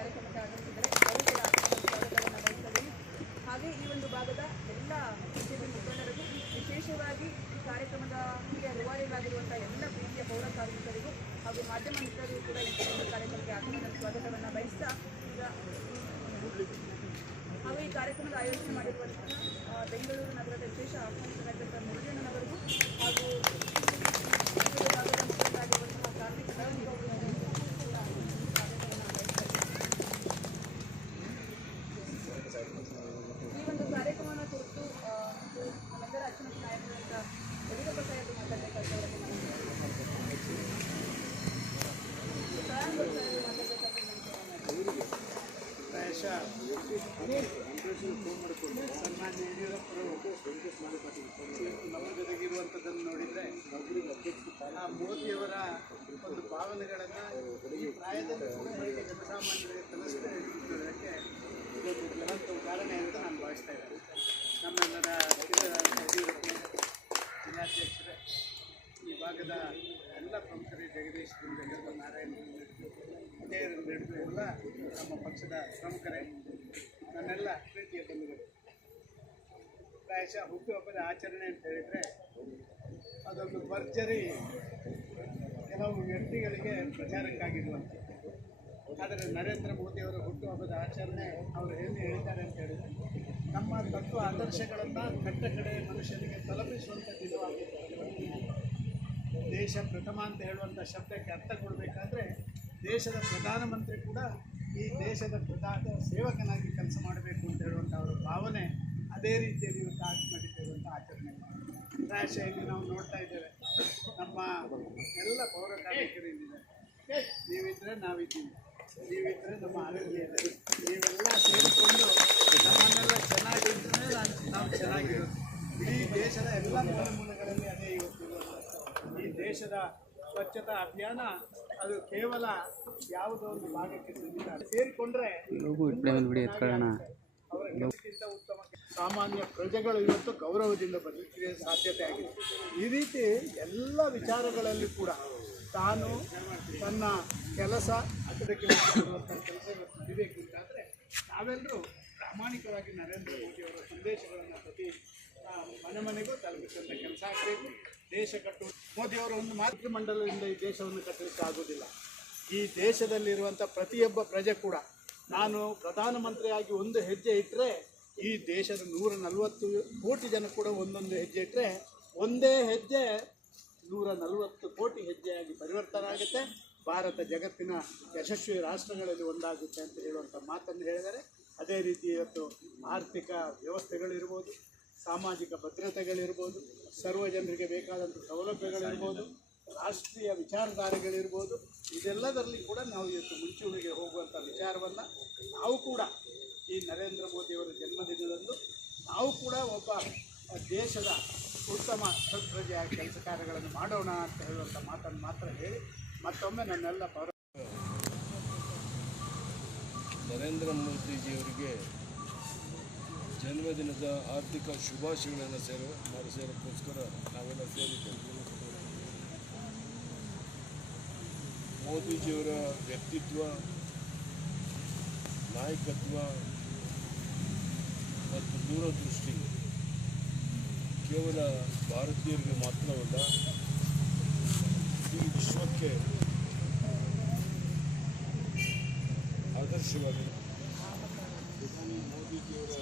ಕಾರ್ಯಕ್ರಮಕ್ಕೆ ಆಗಮಿಸಿದರೆ ಸ್ವಾಗತವನ್ನು ಬಯಸಿದ್ದೇನೆ ಹಾಗೆ ಈ ಒಂದು ಭಾಗದ ಎಲ್ಲ ಬಿಜೆಪಿ ಮುಖಂಡರಿಗೂ ವಿಶೇಷವಾಗಿ ಈ ಕಾರ್ಯಕ್ರಮದ ರೂವಾರಿಗಳಾಗಿರುವಂಥ ಎಲ್ಲ ಪ್ರೀತಿಯ ಪೌರ ಕಾರ್ಮಿಕರಿಗೂ ಹಾಗೂ ಮಾಧ್ಯಮ ಮಿತ್ರರಿಗೂ ಕೂಡ ಈ ಒಂದು ಕಾರ್ಯಕ್ರಮಕ್ಕೆ ಆಗಮನ ಸ್ವಾಗತವನ್ನು ಬಯಸ್ತಾ ಈಗ ಹಾಗೂ ಈ ಕಾರ್ಯಕ್ರಮದ ಆಯೋಜನೆ ಮಾಡಿರುವಂತಹ ಬೆಂಗಳೂರು ನಗರದ ವಿಶೇಷ ಆಹ್ವಾನಿತ ಸನ್ಮಾನ್ಯ ಯಡಿಯೂರಪ್ಪರು ಇವತ್ತು ನಮ್ಮ ಜೊತೆಗಿರುವಂಥದ್ದನ್ನು ನೋಡಿದರೆ ಆ ಮೋದಿಯವರ ಒಂದು ಭಾವನೆಗಳನ್ನು ಈ ಪ್ರಾಯದಲ್ಲಿ ಕೂಡ ಹೇಗೆ ಜನಸಾಮಾನ್ಯರಿಗೆ ಅಂತ ನಾನು ಭಾವಿಸ್ತಾ ಇದ್ದೇನೆ ನಮ್ಮೆಲ್ಲರ ಈ ಭಾಗದ ಎಲ್ಲ ಪ್ರಮುಖರು ಜಗದೀಶ್ ನಾರಾಯಣ ಅದೇ ಹಿಡಿದು ಎಲ್ಲ ನಮ್ಮ ಪಕ್ಷದ ಪ್ರಮುಖರೇ. ನನ್ನೆಲ್ಲ ಪ್ರೀತಿಯ ಬಂಧುಗಳು. ಪ್ರಾಯಶಃ ಹುಟ್ಟುಹಬ್ಬದ ಆಚರಣೆ ಅಂತ ಹೇಳಿದರೆ ಅದೊಂದು ಭರ್ಜರಿ ಕೆಲವು ವ್ಯಕ್ತಿಗಳಿಗೆ ಪ್ರಚಾರಕ್ಕಾಗಿರುವಂಥದ್ದು. ಆದರೆ ನರೇಂದ್ರ ಮೋದಿಯವರ ಹುಟ್ಟುಹಬ್ಬದ ಆಚರಣೆ ಅವರು ಏನು ಹೇಳ್ತಾರೆ ಅಂತ ಹೇಳಿದರೆ ನಮ್ಮ ತತ್ವ ಆದರ್ಶಗಳನ್ನು ಕಟ್ಟ ಕಡೆ ಮನುಷ್ಯನಿಗೆ ತಲುಪಿಸುವಂಥ ದಿನವಾಗಿದೆ ದೇಶ ಪ್ರಥಮ ಅಂತ ಹೇಳುವಂಥ ಶಬ್ದಕ್ಕೆ ಅರ್ಥ ಕೊಡಬೇಕಾದ್ರೆ ದೇಶದ ಪ್ರಧಾನಮಂತ್ರಿ ಕೂಡ ಈ ದೇಶದ ಪ್ರಧಾನ ಸೇವಕನಾಗಿ ಕೆಲಸ ಮಾಡಬೇಕು ಅಂತ ಹೇಳುವಂಥ ಅವರ ಭಾವನೆ ಅದೇ ರೀತಿಯಲ್ಲಿ ಇವತ್ತು ಆಗಿ ಅಂತ ಆಚರಣೆ ಪ್ರಾಯಶಃ ಇಲ್ಲಿ ನಾವು ನೋಡ್ತಾ ಇದ್ದೇವೆ. ನಮ್ಮ ಎಲ್ಲ ಪೌರ ಕಾರ್ಮಿಕರು ಇಲ್ಲಿದೆ ನೀವಿದ್ರೆ ನಾವಿದ್ದೀವಿ. ನೀವಿದ್ರೆ ನಮ್ಮ ಆರೋಗ್ಯ ಇದೆ ನೀವೆಲ್ಲ ಸೇರಿಕೊಂಡು ನಮ್ಮನ್ನೆಲ್ಲ ಚೆನ್ನಾಗಿದ್ರೆ ನಾವು ಚೆನ್ನಾಗಿರೋದು. ಇಡೀ ದೇಶದ ಎಲ್ಲ ಮೂಲ ಮೂಲಗಳಲ್ಲಿ ಅದೇ ಇವತ್ತು ಈ ದೇಶದ ಸ್ವಚ್ಛತಾ ಅಭಿಯಾನ ಅದು ಕೇವಲ ಯಾವುದೋ ಒಂದು ಭಾಗಕ್ಕೆ ಸೀಮಿತ. ಸೇರಿಕೊಂಡ್ರೆ ಉತ್ತಮ ಸಾಮಾನ್ಯ ಪ್ರಜೆಗಳು ಇವತ್ತು ಗೌರವದಿಂದ ಬರಲಿಕ್ಕೆ ಸಾಧ್ಯತೆ ಆಗಿದೆ. ಈ ರೀತಿ ಎಲ್ಲ ವಿಚಾರಗಳಲ್ಲಿ ಕೂಡ ತಾನು ತನ್ನ ಕೆಲಸ ಅದಕ್ಕೆ ಇವತ್ತು ನಡಿಬೇಕು ನಾವೆಲ್ಲರೂ ಪ್ರಾಮಾಣಿಕವಾಗಿ ನರೇಂದ್ರ ಮೋದಿಯವರ ಸಂದೇಶಗಳನ್ನು ಪ್ರತಿ ಮನೆ ಮನೆಗೂ ತಲುಪಿಸುವಂಥ ಕೆಲಸ ಆಗಬೇಕು. ದೇಶ ಕಟ್ಟು ಮೋದಿಯವರು ಒಂದು ಮಾತೃ ಮಂಡಲದಿಂದ ಈ ದೇಶವನ್ನು ಕಟ್ಟಲಿಕ್ಕೆ ಆಗೋದಿಲ್ಲ ಈ ದೇಶದಲ್ಲಿರುವಂಥ ಪ್ರತಿಯೊಬ್ಬ ಪ್ರಜೆ ಕೂಡ ನಾನು ಪ್ರಧಾನಮಂತ್ರಿಯಾಗಿ ಒಂದು ಹೆಜ್ಜೆ ಇಟ್ಟರೆ ಈ ದೇಶದ ನೂರ ನಲವತ್ತು ಕೋಟಿ ಜನ ಕೂಡ ಒಂದೊಂದು ಹೆಜ್ಜೆ ಇಟ್ಟರೆ ಒಂದೇ ಹೆಜ್ಜೆ ನೂರ ನಲವತ್ತು ಕೋಟಿ ಹೆಜ್ಜೆಯಾಗಿ ಪರಿವರ್ತನೆ ಆಗುತ್ತೆ. ಭಾರತ ಜಗತ್ತಿನ ಯಶಸ್ವಿ ರಾಷ್ಟ್ರಗಳಲ್ಲಿ ಒಂದಾಗುತ್ತೆ ಅಂತ ಹೇಳುವಂಥ ಮಾತನ್ನು ಹೇಳಿದರೆ, ಅದೇ ರೀತಿ ಇವತ್ತು ಆರ್ಥಿಕ ವ್ಯವಸ್ಥೆಗಳಿರ್ಬೋದು ಸಾಮಾಜಿಕ ಭದ್ರತೆಗಳಿರ್ಬೋದು, ಸರ್ವ ಜನರಿಗೆ ಬೇಕಾದಂಥ ಸೌಲಭ್ಯಗಳಿರ್ಬೋದು, ರಾಷ್ಟ್ರೀಯ ವಿಚಾರಧಾರೆಗಳಿರ್ಬೋದು, ಇದೆಲ್ಲದರಲ್ಲಿ ಕೂಡ ನಾವು ಇವತ್ತು ಮುಂಚೂಣಿಗೆ ಹೋಗುವಂಥ ವಿಚಾರವನ್ನು ನಾವು ಕೂಡ ಈ ನರೇಂದ್ರ ಮೋದಿಯವರ ಜನ್ಮದಿನದಂದು ನಾವು ಕೂಡ ಒಬ್ಬ ದೇಶದ ಉತ್ತಮ ಸತ್ಪ್ರಜೆಯ ಕೆಲಸ ಕಾರ್ಯಗಳನ್ನು ಮಾಡೋಣ ಅಂತ ಹೇಳುವಂಥ ಮಾತನ್ನು ಮಾತ್ರ ಹೇಳಿ ಮತ್ತೊಮ್ಮೆ ನನ್ನೆಲ್ಲ ಪೌರ ನರೇಂದ್ರ ಮೋದಿಜಿಯವರಿಗೆ ಜನ್ಮದಿನದ ಆರ್ಥಿಕ ಶುಭಾಶಯಗಳನ್ನು ಸೇರ, ಮಾಡಿ ಸೇರೋಕ್ಕೋಸ್ಕರ ನಾವೆಲ್ಲ ಸೇರಿದ್ದೇವೆ ಮೋದಿಜಿಯವರ ವ್ಯಕ್ತಿತ್ವ, ನಾಯಕತ್ವ ಮತ್ತು ದೂರದೃಷ್ಟಿ ಕೇವಲ ಭಾರತೀಯರಿಗೆ ಮಾತ್ರವಲ್ಲ, ಈ ವಿಶ್ವಕ್ಕೆ ಆದರ್ಶವಾಗಿದೆ ಪ್ರಧಾನಿ ಮೋದಿಜಿಯವರ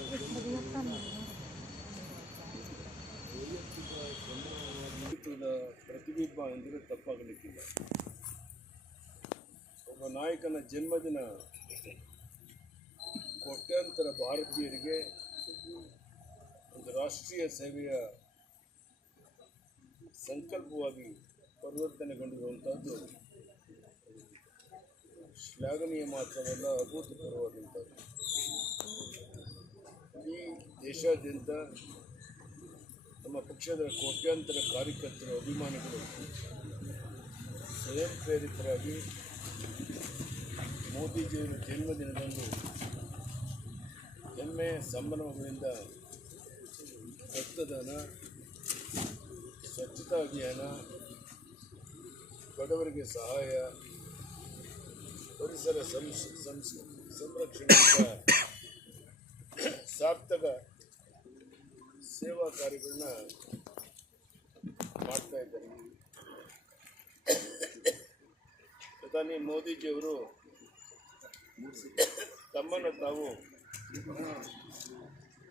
ವ್ಯಕ್ತಿತ್ವದ ಪ್ರತಿಬಿಂಬ ಎಂದರೆ ತಪ್ಪಾಗಲಿಕ್ಕಿಲ್ಲ. ಒಬ್ಬ ನಾಯಕನ ಜನ್ಮದಿನ ಕೋಟ್ಯಾಂತರ ಭಾರತೀಯರಿಗೆ ಒಂದು ರಾಷ್ಟ್ರೀಯ ಸೇವೆಯ ಸಂಕಲ್ಪವಾಗಿ ಪರಿವರ್ತನೆಗೊಂಡಿರುವಂಥದ್ದು ಶ್ಲಾಘನೀಯ ಮಾತ್ರವಲ್ಲ, ಅಭೂತಪೂರ್ವವಾದಂಥದ್ದು. ಈ ದೇಶಾದ್ಯಂತ ನಮ್ಮ ಪಕ್ಷದ ಕೋಟ್ಯಾಂತರ ಕಾರ್ಯಕರ್ತರು, ಅಭಿಮಾನಿಗಳು ಸ್ವಯಂ ಪ್ರೇರಿತರಾಗಿ ಮೋದಿಜಿಯವರ ಜನ್ಮದಿನದಂದು ಹೆಮ್ಮೆ, ಸಂಭ್ರಮಗಳಿಂದ ರಕ್ತದಾನ, ಸ್ವಚ್ಛತಾ ಅಭಿಯಾನ, ಬಡವರಿಗೆ ಸಹಾಯ, ಪರಿಸರ ಸಂಸ್, ಸಂರಕ್ಷಣೆಯಿಂದ ಸಾರ್ಥಕ ಸೇವಾ ಕಾರ್ಯಗಳನ್ನ ಮಾಡ್ತಾ ಇದ್ದಾರೆ. ಪ್ರಧಾನಿ ಮೋದಿಜಿಯವರು ತಮ್ಮನ್ನು ತಾವು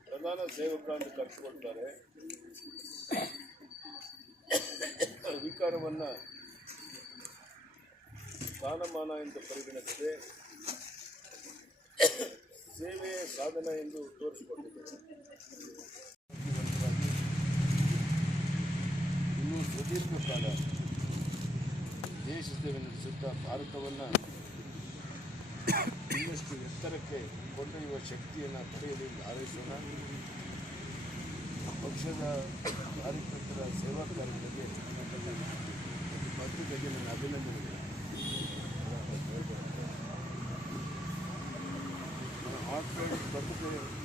ಪ್ರಧಾನ ಸೇವಕ ಅಂತ ಕರೆಸ್ಕೊಳ್ತಾರೆ ಅಧಿಕಾರವನ್ನು ಸ್ಥಾನಮಾನ ಎಂದು ಪರಿಗಣಿಸದೆ ಸೇವೆಯ ಸಾಧನ ಎಂದು ತೋರಿಸಿಕೊಂಡಿದ್ದಾರೆ ಇನ್ನೂ ಸುದೀರ್ಘ ಕಾಲ ದೇಶ ಸೇವೆ ನಡೆಸುತ್ತಾ ಭಾರತವನ್ನು ಇನ್ನಷ್ಟು ಎತ್ತರಕ್ಕೆ ಕೊಂಡೊಯ್ಯುವ ಶಕ್ತಿಯನ್ನು ಪಡೆಯಲು ಹಾರೈಸೋಣ ಪಕ್ಷದ ಕಾರ್ಯಕರ್ತರ ಸೇವಾ ಕಾರ್ಯಗಳಿಗೆ ಬದ್ಧತೆಗೆ ನನ್ನ ಅಭಿನಂದನೆಗಳು. My heartfelt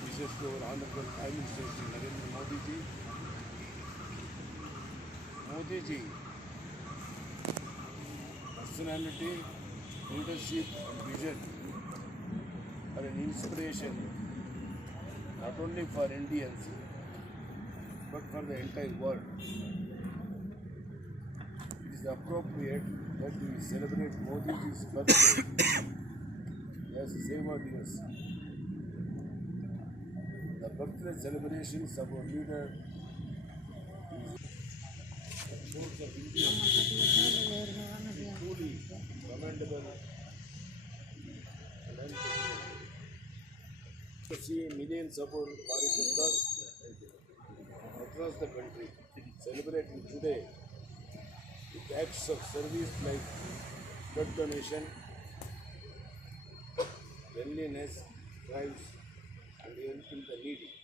ವಿಶೇಷ Andhra Pradesh prime minister Shri Narendra Shri Modi ji personality leadership vision are inspiration not only for Indians but for the entire world it appropriate that we celebrate Modi ji birthday as Seva Divas the birthday celebration of leader millions of our Karyakartas across the country celebrating today with acts of service like blood donation, cleanliness drives, and helping the needy.